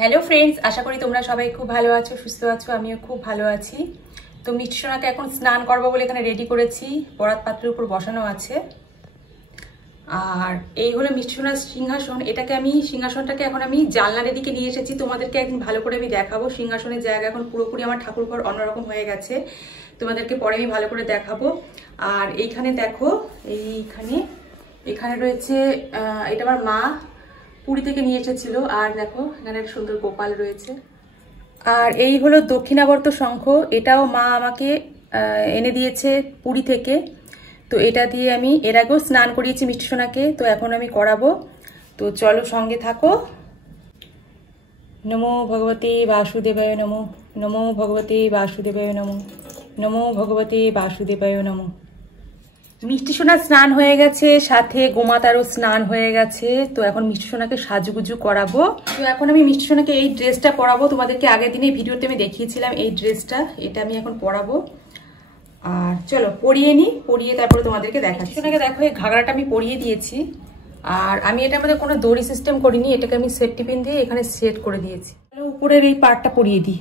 Hello friends, আশা করি তোমরা সবাই খুব ভালো আছো, সুস্থ আছো। আমিও খুব ভালো আছি। তো মিষ্টি সোনাকে এখন স্নান করবো বলে এখানে রেডি করেছি, বরাত পাত্রের উপর বসানো আছে। আর এই হলো মিষ্টি সোনার সিংহাসন। সিংহাসনটাকে এখন আমি জানলার দিকে নিয়ে এসেছি। তোমাদেরকে একদিন ভালো করে আমি দেখাবো। সিংহাসনের জায়গা এখন পুরোপুরি আমার ঠাকুরঘর অন্যরকম হয়ে গেছে, তোমাদেরকে পরে আমি ভালো করে দেখাবো। আর এইখানে দেখো, এখানে রয়েছে, এটা আমার মা পুরী থেকে নিয়ে এসেছিল। আর দেখো এখানে একটা সুন্দর গোপাল রয়েছে। আর এই হলো দক্ষিণাবর্ত শঙ্খ, এটাও মা আমাকে এনে দিয়েছে পুরী থেকে। তো এটা দিয়ে আমি এর আগেও স্নান করিয়েছি মিষ্টি সোনাকে, তো এখন আমি করাবো। তো চলো সঙ্গে থাকো। নমো ভগবতে বাসুদেবায় নমো, নমো ভগবতে বাসুদেবায় নমো, নমো ভগবতে বাসুদেবায় নমো। মিষ্টি সোনার স্নান হয়ে গেছে, সাথে গোমাতারও স্নান হয়ে গেছে। তো এখন মিষ্টি সোনাকে সাজুগুজু করাবো। তো এখন আমি মিষ্টি সোনাকে এই ড্রেসটা পরাবো। তোমাদেরকে আগের দিনে ভিডিওতে আমি দেখিয়েছিলাম এই ড্রেসটা, এটা আমি এখন পরাবো। আর চলো পরিয়ে নিই, পরিয়ে তারপরে তোমাদেরকে দেখাচ্ছি। সোনাকে দেখো, এই ঘাগড়াটা আমি পরিয়ে দিয়েছি। আর আমি এটার মধ্যে কোনো দড়ি সিস্টেম করিনি, এটাকে আমি সেফটি পিন দিয়ে এখানে সেট করে দিয়েছি। উপরের এই পার্টটা পরিয়ে দিই।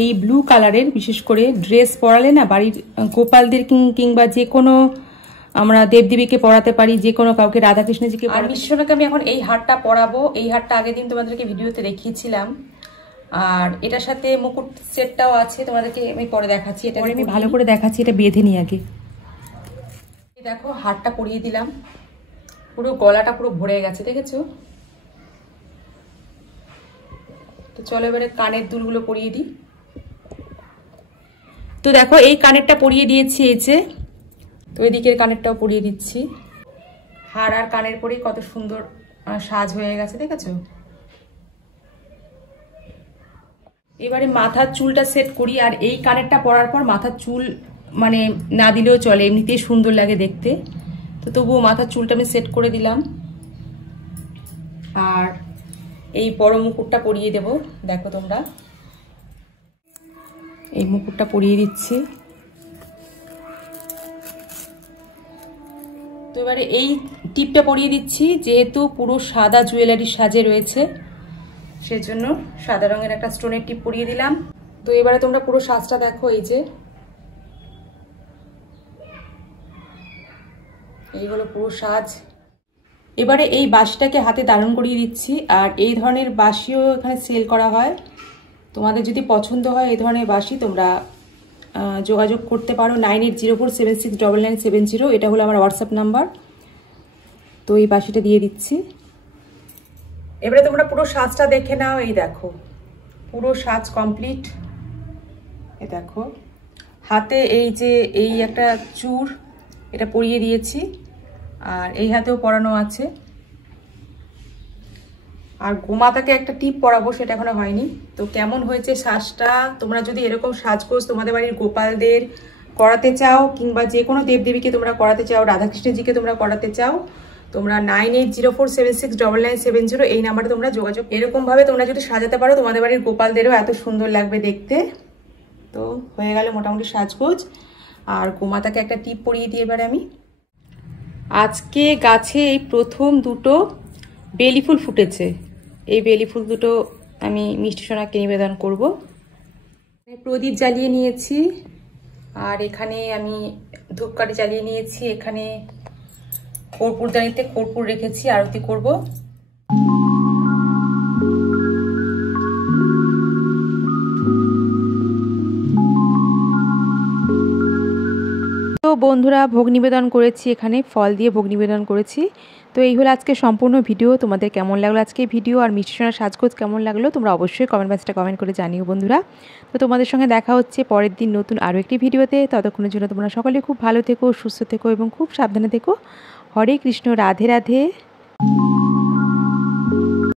এই ব্লু কালারের বিশেষ করে ড্রেস পরালে না, বাড়ির গোপালদের কিংবা যে কোনো আমরা দেবদেবীকে পরাতে পারি, যে কোনো কাউকে, রাধাকৃষ্ণজিকে। আর মিষ্টি আমি এখন এই হারটা পরাবো। এই হারটা আগের দিন তোমাদেরকে ভিডিওতে দেখিয়েছিলাম। আর এটার সাথে মুকুট সেটটাও আছে, তোমাদেরকে আমি পরে দেখাচ্ছি। এটা আমি ভালো করে দেখাচ্ছি, এটা বেঁধে নিই আগে। দেখো হারটা পরিয়ে দিলাম, পুরো গলাটা পুরো ভরে গেছে, দেখেছো? তো চলো এবারে কানের দুলগুলো পরিয়ে দিই। তো দেখো এই কানেরটা পরিয়ে দিয়েছি, এই যে। তো এদিকের কানেরটাও পরিয়ে দিচ্ছি। হার আর কানের পরে কত সুন্দর সাজ হয়ে গেছে, দেখেছো? এবারে মাথার চুলটা সেট করি। আর এই কানেরটা পরার পর মাথার চুল মানে না দিলেও চলে, এমনিতেই সুন্দর লাগে দেখতে। তো তবুও মাথার চুলটা আমি সেট করে দিলাম। আর এই বড় মুকুটটা পরিয়ে দেব, দেখো তোমরা। এই মুকুটটা পরিয়ে দিচ্ছি। তো এবারে এই টিপটা পরিয়ে দিচ্ছি, যেহেতু পুরো সাদা জুয়েলারি সাজে রয়েছে, সেজন্য সাদা রঙের একটা স্টোনের টিপ পরিয়ে দিলাম। তো এবারে তোমরা পুরো সাজটা দেখো, এই যে এই হলো পুরো সাজ। এবারে এই বাঁশিটাকে হাতে ধারণ করিয়ে দিচ্ছি। আর এই ধরনের বাঁশিও এখানে সেল করা হয়, তোমাদের যদি পছন্দ হয় এই ধরনের বাঁশি তোমরা যোগাযোগ করতে পারো। 9804769970, এটা হলো আমার হোয়াটসঅ্যাপ নাম্বার। তো এই বাঁশিটা দিয়ে দিচ্ছি। এবারে তোমরা পুরো সাজটা দেখে নাও। এই দেখো পুরো সাজ কমপ্লিট। এই দেখো হাতে এই একটা চূড়, এটা পরিয়ে দিয়েছি। আর এই হাতেও পরানো আছে। আর গোমাতাকে একটা টিপ পরাবো, সেটা এখনো হয়নি। তো কেমন হয়েছে সাজটা? তোমরা যদি এরকম সাজগোজ তোমাদের বাড়ির গোপালদের করাতে চাও, কিংবা যে কোনো দেবদেবীকে তোমরা করাতে চাও, রাধাকৃষ্ণজিকে তোমরা করাতে চাও, তোমরা 9804769970 এই নাম্বারে তোমরা যোগাযোগ। এরকমভাবে তোমরা যদি সাজাতে পারো, তোমাদের বাড়ির গোপালদেরও এত সুন্দর লাগবে দেখতে। তো হয়ে গেল মোটামুটি সাজগোজ। আর গোমাতাকে একটা টিপ পরিয়ে দিই এবারে আমি। আজকে গাছে এই প্রথম দুটো বেলি ফুল ফুটেছে। এই বেলি ফুল দুটো আমি মিষ্টি সোনাকে নিবেদন করব। প্রদীপ জ্বালিয়ে নিয়েছি। আর এখানে আমি ধূপকাঠি জ্বালিয়ে নিয়েছি। এখানে কর্পূরদানিতে কর্পূর রেখেছি, আরতি করব। তো বন্ধুরা, ভোগ নিবেদন করেছি, এখানে ফল দিয়ে ভোগ নিবেদন করেছি। তো এই হলো আজকে সম্পূর্ণ ভিডিও। তোমাদের কেমন লাগলো আজকে ভিডিও, আর মিষ্টি সোনার সাজগোজ কেমন লাগলো তোমরা অবশ্যই কমেন্ট বক্সে কমেন্ট করে জানিও বন্ধুরা। তো তোমাদের সঙ্গে দেখা হচ্ছে পরের দিন নতুন আরও একটি ভিডিওতে। ততক্ষণের জন্য তোমরা সকলে খুব ভালো থেকো, সুস্থ থেকো এবং খুব সাবধানে থেকো। হরে কৃষ্ণ, রাধে রাধে।